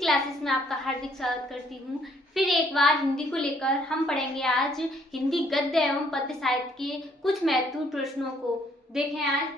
Classes में आपका हार्दिक स्वागत करती हूँ। फिर एक बार हिंदी को लेकर हम पढ़ेंगे आज हिंदी गद्य एवं पद्य साहित्य के कुछ महत्वपूर्ण प्रश्नों को। देखें, आज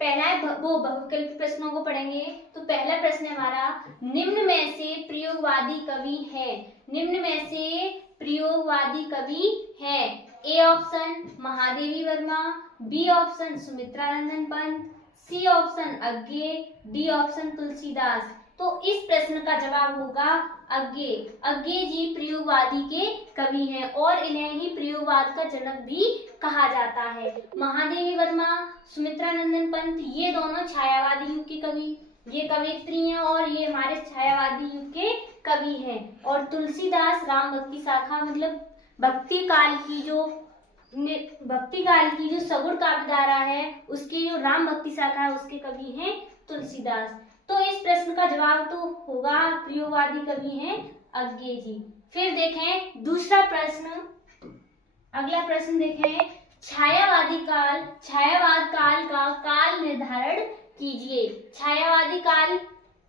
पहला है वो बहुविकल्पी प्रश्नों को पढ़ेंगे। तो पहला प्रश्न है हमारा, निम्न में से प्रयोगवादी कवि है। निम्न में से प्रयोगवादी कवि है। A option Mahadevi Varma, B option Sumitra Nandan Pant, C option Agyeya, D option Tulsidas. तो इस प्रश्न का जवाब होगा अज्ञे। अज्ञे जी प्रयोगवादी के कवि हैं और इन्हें ही प्रयोगवाद का जनक भी कहा जाता है। महादेवी वर्मा, सुमित्रा नंदन पंत ये दोनों छायावादी युग के कवि, ये कवयित्री हैं और ये हमारे छायावादी युग के कवि हैं। और तुलसीदास राम भक्ति शाखा मतलब भक्ति काल की जो सगुण काव्यधारा है उसकी जो राम भक्ति शाखा है उसके कवि हैं तुलसीदास। तो इस प्रश्न का जवाब तो होगा प्रयोगवादी कवि हैं अज्ञे जी। फिर देखें दूसरा प्रश्न, अगला प्रश्न देखें, छायावाद काल का काल निर्धारण कीजिए। छायावादी काल,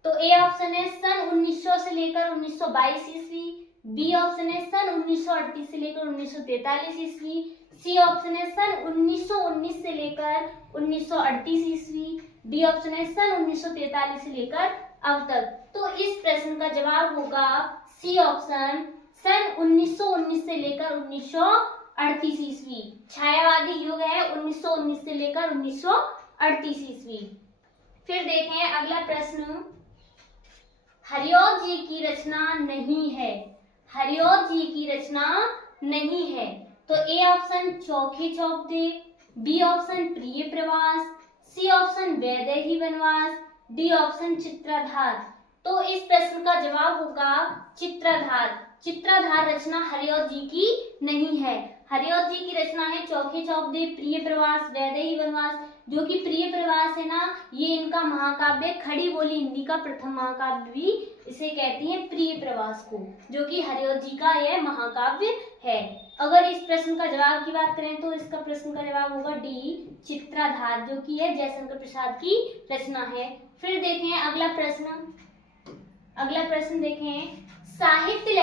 तो ए ऑप्शन है सन 1900 से लेकर 1922 ईस्वी, बी ऑप्शन है सन 1938 से लेकर 1943 ईस्वी, सी ऑप्शन है सन 1919 से लेकर 1938 ईस्वी, डी ऑप्शन है सन 1943 से लेकर अब तक। तो इस प्रश्न का जवाब होगा सी ऑप्शन, सन 1919 से लेकर 1938 ईस्वी। छायावादी युग है 1919 से लेकर 1938 ईस्वी। फिर देखें अगला प्रश्न, हरिऔध जी की रचना नहीं है। हरिऔध जी की रचना नहीं है। तो ए ऑप्शन चौखे चौपदे, बी ऑप्शन प्रिय प्रवास, सी ऑप्शन वैदेही वनवास, डी ऑप्शन चित्राधार। तो इस प्रश्न का जवाब होगा चित्राधार। चित्राधार रचना हरिऔध जी की नहीं है। हरिऔध जी की रचना है चौखे चौपदे, प्रिय प्रवास, वैदेही वनवास। जो कि प्रिय प्रवास है ना, ये इनका महाकाव्य, खड़ी बोली हिंदी का प्रथम महाकाव्य भी इसे कहती हैं प्रिय प्रवास को, जो कि हरिऔध जी का यह महाकाव्य है। अगर इस प्रश्न का जवाब की बात करें तो इसका प्रश्न का जवाब होगा डी चित्राधार, जो कि यह जयशंकर प्रसाद की रचना है। फिर देखें अगला प्रश्न देखें, साहित्य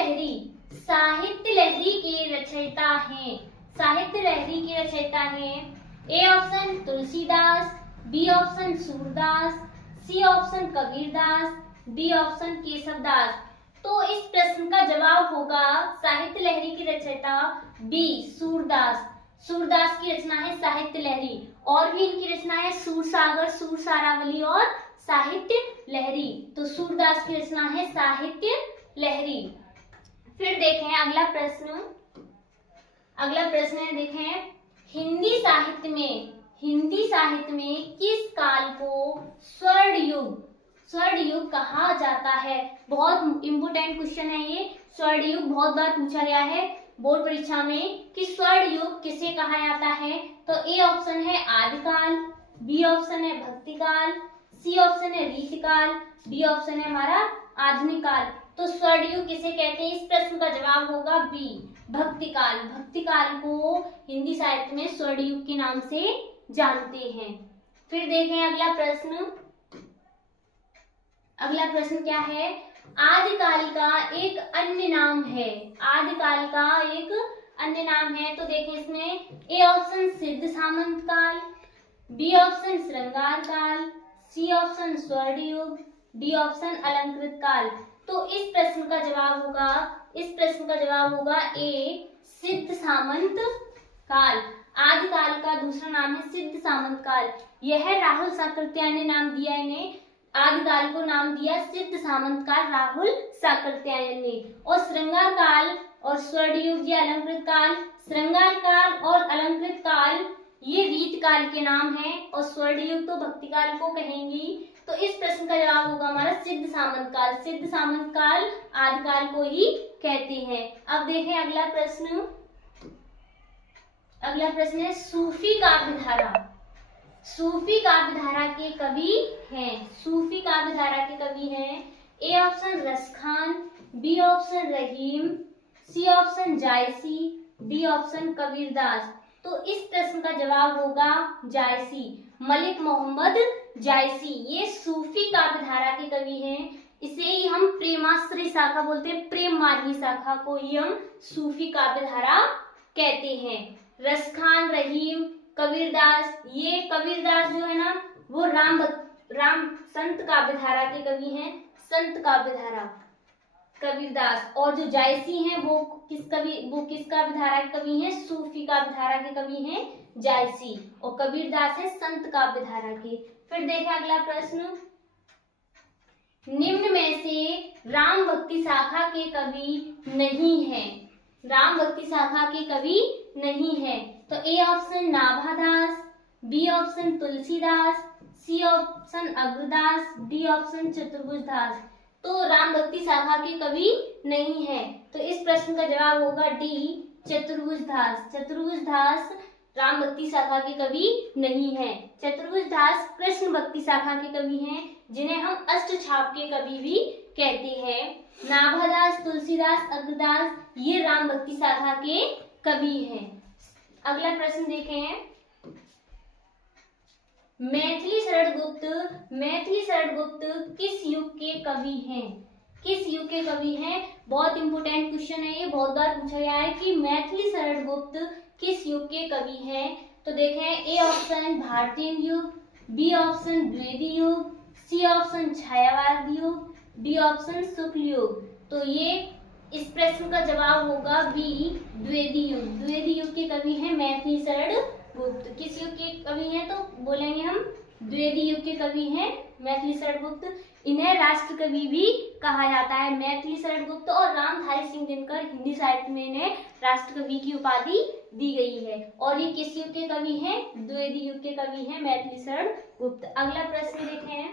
लहरी के रचयिता हैं। साहित्य लहरी के रचयिता हैं A option Tulsidas, B option Surdas, C option Kabirdas, D option Keshavdas. तो इस प्रश्न का जवाब होगा साहित्य लहरी की रचयिता बी सूरदास। सूरदास की रचना है साहित्य लहरी। और भी इनकी रचना है सूरसागर, सूरसारावली और साहित्य लहरी। तो सूरदास की रचना है साहित्य लहरी। फिर देखें अगला प्रश्न है, देखें हिंदी साहित्य में किस काल को स्वर्ण युग कहा जाता है। बहुत इंपोर्टेंट क्वेश्चन है ये। स्वर्ण युग बहुत बार पूछा गया है बोर्ड परीक्षा में कि स्वर्ण युग किसे कहा जाता है। तो ए ऑप्शन है आदिकाल, बी ऑप्शन है भक्तिकाल, सी ऑप्शन है रीतिकाल, डी ऑप्शन है हमारा आधुनिक काल। तो स्वर्ण युग किसे कहते हैं, इस प्रश्न का जवाब होगा बी भक्तिकाल। भक्तिकाल को हिंदी साहित्य में स्वर्ण युग के नाम से जानते हैं। फिर देखें अगला प्रश्न क्या है, आदिकाल का एक अन्य नाम है। आदिकाल का एक अन्य नाम है। तो देखें इसमें ए ऑप्शन सिद्ध सामंत काल, बी ऑप्शन श्रृंगार काल, सी ऑप्शन स्वर्ण युग, डी ऑप्शन अलंकृत काल। तो इस प्रश्न का जवाब होगा ए सिद्ध सामंत काल। आदिकाल का दूसरा नाम है सिद्ध सामंत काल। यह राहुल साकृत्यायन ने नाम दिया, इन्हें आदिकाल को नाम दिया सिद्ध सामंत काल राहुल साकृत्यायन ने। और श्रृंगार काल और स्वर्ण युग या अलंकृत काल, श्रृंगार काल और अलंकृत काल ये रीत काल के नाम हैं और स्वर्ण युग तो भक्ति काल को कहेंगी। तो इस प्रश्न का जवाब होगा हमारा सिद्ध सामंत काल। सिद्ध सामंत काल आदिकाल को ही कहते हैं। अब देखें अगला प्रश्न है सूफी काव्यधारा। सूफी काव्यधारा के कवि हैं A option Raskhan, B option Rahim, C option Jayasi, D option Kabirdas. तो इस प्रश्न का जवाब होगा जायसी, मलिक मोहम्मद जायसी। ये सूफी काव्यधारा के कवि हैं। इसे ही हम प्रेमा आश्रय शाखा बोलते हैं, प्रेम मार्गी शाखा को ही हम सूफी काव्य धारा कहते हैं। रसखान, रहीम, कबीरदास, ये कबीरदास जो है ना वो राम संत काव्य धारा के कवि हैं, संत काव्य धारा कबीरदास। और जो जायसी हैं वो किस काव्य धारा के कवि हैं, सूफी काव्य धारा के कवि हैं जायसी, और कबीरदास है संत काव्य धारा के। फिर देखें अगला प्रश्न, निम्न में से राम भक्ति शाखा के कवि नहीं है, राम भक्ति शाखा के कवि नहीं है। तो A option Nabhadas, B option Tulsidas, C option Agradas, D option Chaturbhujdas. तो राम भक्ति शाखा के कवि नहीं है, तो इस प्रश्न का जवाब होगा डी चतुर्भुजदास। चतुर्भुजदास राम भक्ति शाखा के कवि नहीं है। चतुर्भुजदास कृष्ण भक्ति शाखा के कवि हैं, जिन्हें हम अष्टछाप के कवि भी कहते हैं। नाभादास, तुलसीदास, अग्रदास ये राम भक्ति शाखा के कवि हैं। अगला प्रश्न देखें, मैथिली शरण गुप्त किस युग के कवि हैं, किस युग के कवि हैं? बहुत इंपोर्टेंट क्वेश्चन है ये, बहुत बार पूछा गया है कि मैथिली शरण गुप्त किस युग के कवि हैं। तो देखें, ए ऑप्शन भारतीय युग, बी ऑप्शन द्विवेदी युग, सी ऑप्शन छायावादी युग, डी ऑप्शन शुक्ल युग। तो ये इस प्रश्न का जवाब होगा बी द्विवेदी युग। द्विवेदी युग के कवि हैं मैथिली शरण गुप्त। किस युग के कवि हैं? तो बोलेंगे हम द्विवेदी युग के कवि हैं मैथिली शरण गुप्त। इन्हें राष्ट्र कवि भी कहा जाता है। मैथिली शरण गुप्त और रामधारी सिंह दिनकर हिंदी साहित्य में इन्हें राष्ट्र कवि की उपाधि दी गई है। और ये किस युग के कवि हैं? द्विवेदी युग के कवि हैं मैथिली शरण गुप्त। अगला प्रश्न देखें,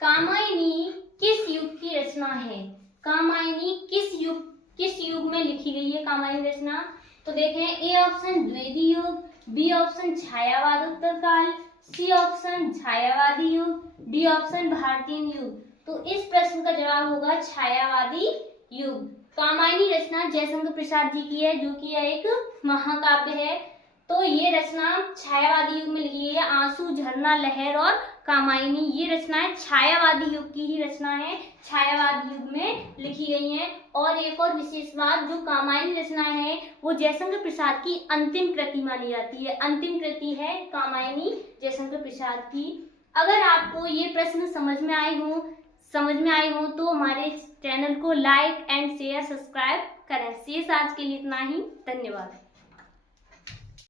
कामायनी किस युग की रचना है? कामायनी किस युग में लिखी गई है कामायनी रचना? तो देखें, ए ऑप्शन द्विवेदी युग, बी ऑप्शन छायावाद उत्तरकाल, सी ऑप्शन छायावादी युग, डी ऑप्शन भारतीय युग। तो इस प्रश्न का जवाब होगा छायावादी युग। कामायनी रचना जयशंकर प्रसाद जी की है, जो कि एक महाकाव्य है। तो ये रचना छायावादी युग में लिखी गई है। आंसू, झरना, लहर और कामायनी ये रचनाएं छायावादी युग की ही रचना है, छायावादी युग में लिखी गई हैं। और एक और विशेष बात, जो कामायनी रचना है वो जयशंकर प्रसाद की अंतिम कृति मानी जाती है। अंतिम कृति है कामायनी जयशंकर प्रसाद की। अगर आपको ये प्रश्न समझ में आए हो तो हमारे चैनल को लाइक एंड शेयर सब्सक्राइब करें। शेष आज के लिए इतना ही, धन्यवाद।